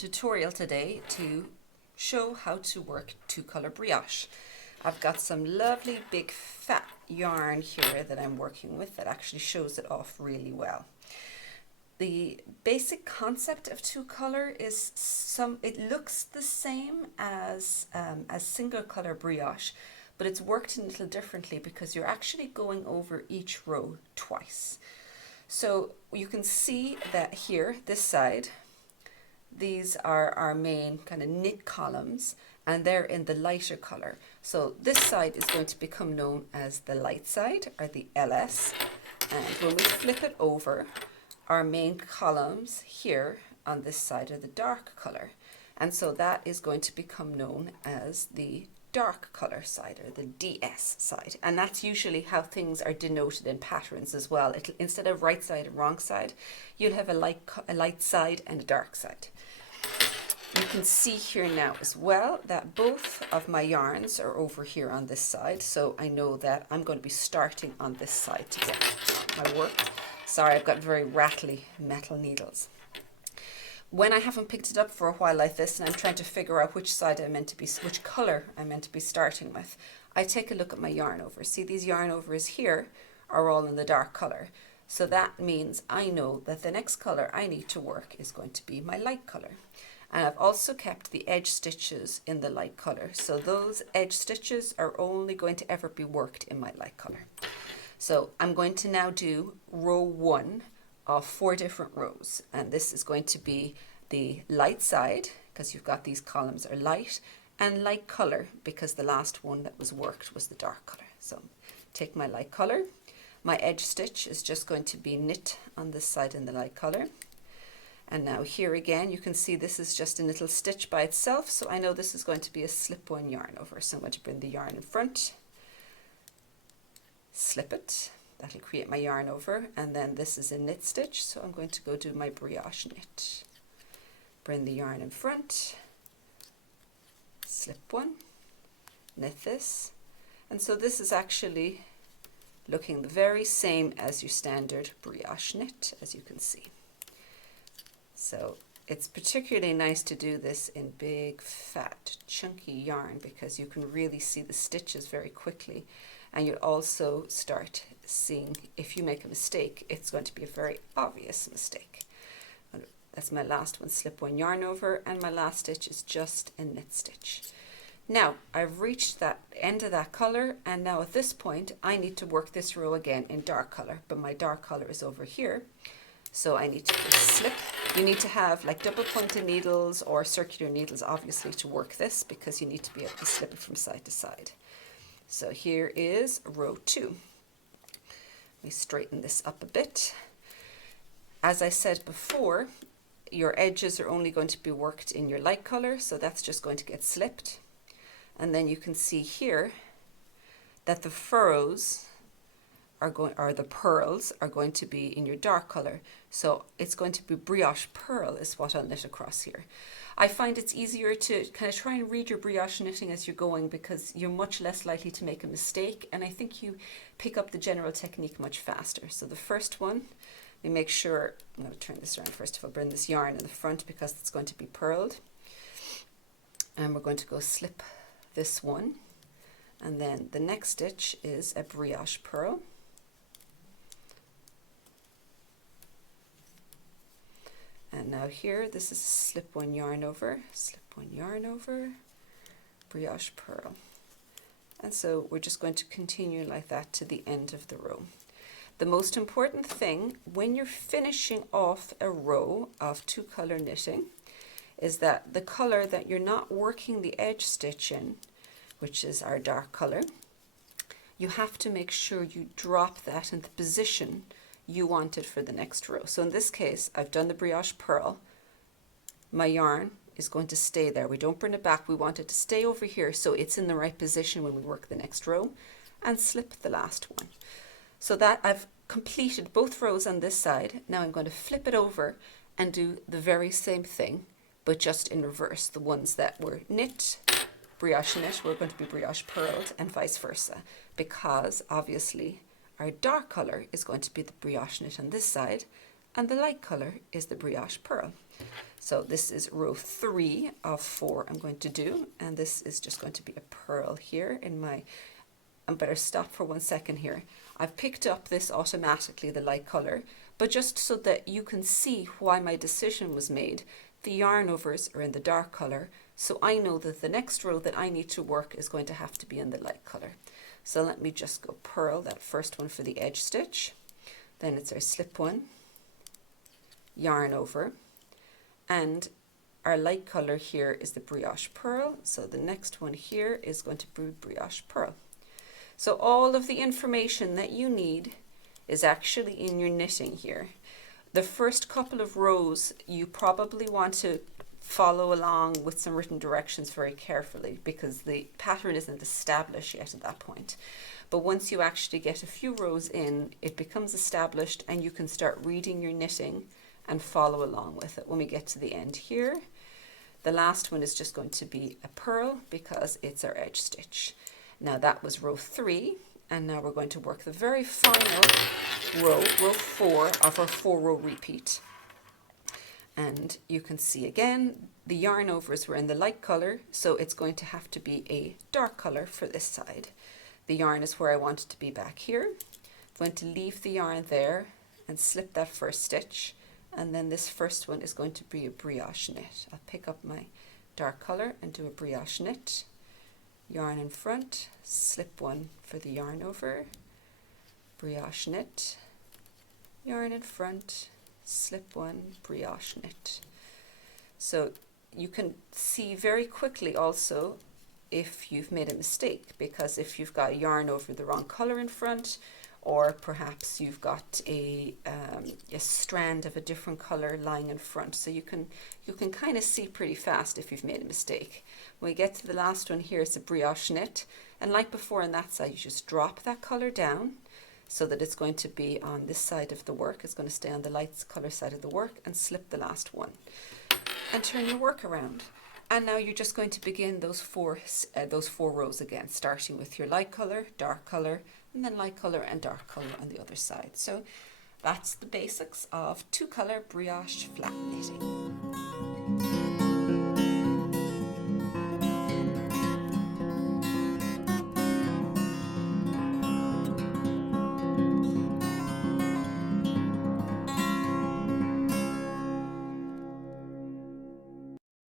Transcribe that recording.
tutorial today to show how to work two-color brioche. I've got some lovely big fat yarn here that I'm working with that actually shows it off really well. The basic concept of two-color is it looks the same as single-color brioche, but it's worked a little differently because you're actually going over each row twice. So you can see that here, this side, these are our main kind of knit columns, and they're in the lighter color. So this side is going to become known as the light side, or the LS. And when we flip it over, our main columns here on this side are the dark color. And so that is going to become known as the dark color side, or the DS side. And that's usually how things are denoted in patterns as well. Instead of right side and wrong side, you'll have a light side and a dark side. You can see here now as well that both of my yarns are over here on this side, so I know that I'm going to be starting on this side to get my work. Sorry, I've got very rattly metal needles. When I haven't picked it up for a while like this and I'm trying to figure out which color I'm meant to be starting with, I take a look at my yarn over. See, these yarn overs here are all in the dark color. So that means I know that the next color I need to work is going to be my light color. And I've also kept the edge stitches in the light color. So those edge stitches are only going to ever be worked in my light color. So I'm going to now do row 1 of 4 different rows. And this is going to be the light side, because you've got these columns are light, and light color, because the last one that was worked was the dark color. So take my light color. My edge stitch is just going to be knit on this side in the light color. And now here again, you can see this is just a little stitch by itself. So I know this is going to be a slip-one yarn over. So I'm going to bring the yarn in front, slip it. That'll create my yarn over. And then this is a knit stitch. So I'm going to go do my brioche knit. Bring the yarn in front, slip one, knit this. And so this is actually looking the very same as your standard brioche knit, as you can see. So it's particularly nice to do this in big, fat, chunky yarn because you can really see the stitches very quickly. And you'll also start seeing if you make a mistake, it's going to be a very obvious mistake. That's my last one, slip one yarn over, and my last stitch is just a knit stitch. Now I've reached that end of that color, and now at this point I need to work this row again in dark color, but my dark color is over here. So I need to slip. You need to have like double pointed needles or circular needles obviously to work this, because you need to be able to slip it from side to side. So here is row 2. Let me straighten this up a bit. As I said before, your edges are only going to be worked in your light color, so that's just going to get slipped. And then you can see here that the furrows the pearls are going to be in your dark color. So it's going to be brioche pearl is what I'll knit across here. I find it's easier to kind of try and read your brioche knitting as you're going, because you're much less likely to make a mistake, and I think you pick up the general technique much faster. So the first one, we make sure, I'm going to turn this around first of all, bring this yarn in the front because it's going to be purled. And we're going to go slip this one, and then the next stitch is a brioche pearl. And now here, this is slip one yarn over, brioche pearl. And so we're just going to continue like that to the end of the row. The most important thing when you're finishing off a row of two-color knitting is that the color that you're not working the edge stitch in, which is our dark color, you have to make sure you drop that in the position you want it for the next row. So in this case, I've done the brioche pearl. My yarn is going to stay there. We don't bring it back. We want it to stay over here so it's in the right position when we work the next row, and slip the last one. So that I've completed both rows on this side. Now I'm going to flip it over and do the very same thing, but just in reverse. The ones that were knit, brioche knit, we're going to be brioche pearled, and vice versa, because obviously our dark color is going to be the brioche knit on this side, and the light color is the brioche pearl. So this is row 3 of 4 I'm going to do, and this is just going to be a purl here in my, I better stop for 1 second here. I've picked up this automatically, the light color, but just so that you can see why my decision was made, the yarn overs are in the dark color, so I know that the next row that I need to work is going to have to be in the light color. So let me just go purl that first one for the edge stitch, then it's our slip one, yarn over, and our light color here is the brioche purl, so the next one here is going to be brioche purl. So all of the information that you need is actually in your knitting here. The first couple of rows you probably want to follow along with some written directions very carefully because the pattern isn't established yet at that point. But once you actually get a few rows in, it becomes established and you can start reading your knitting and follow along with it. When we get to the end here, the last one is just going to be a purl because it's our edge stitch. Now that was row 3, and now we're going to work the very final row, row 4 of our 4-row repeat. And you can see again, the yarn overs were in the light color, so it's going to have to be a dark color for this side. The yarn is where I want it to be back here. I'm going to leave the yarn there and slip that first stitch, and then this first one is going to be a brioche knit. I'll pick up my dark color and do a brioche knit. Yarn in front, slip one for the yarn over, brioche knit, yarn in front, slip one, brioche knit. So you can see very quickly also if you've made a mistake, because if you've got yarn over the wrong color in front, or perhaps you've got a strand of a different color lying in front, so you can kind of see pretty fast if you've made a mistake. When we get to the last one here, it's a brioche knit, and like before on that side, you just drop that color down so that it's going to be on this side of the work. It's going to stay on the light color side of the work, and slip the last one and turn your work around. And now you're just going to begin those four rows again, starting with your light color, dark color, and then light color and dark color on the other side. So that's the basics of 2-color brioche flat knitting.